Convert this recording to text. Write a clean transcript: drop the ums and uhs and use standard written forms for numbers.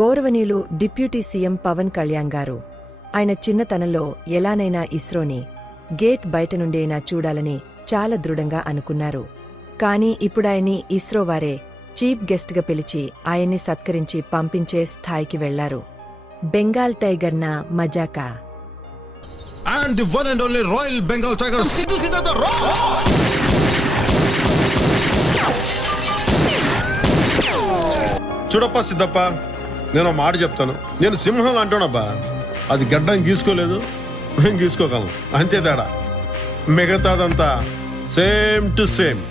గౌరవనీయులు deputy CM Pawan Kalyan గారు ఆయన చిన్నతనంలో ఎలానైనా ఇస్రోని గేట్ బయట నుండైనా చూడాలని చాలా దృఢంగా అనుకున్నారు. కానీ ఇప్పుడాయన్ని ఇస్రో వారే చీఫ్ గెస్ట్గా పిలిచి ఆయన్ని సత్కరించి పంపించే స్థాయికి వెళ్లారు. బెంగాల్ టైగర్ నా మజాకా. And the one and only Royal Bengal Tiger, Sidhu Siddhartha Roy! చూడప్పా Siddappa, నేను మాట చెప్తాను. నేను సింహం అంటానబ్బా. అది గడ్డం గీసుకోలేదు, మేము గీసుకోగలం, అంతే తేడా. మిగతాదంతా సేమ్ టు సేమ్.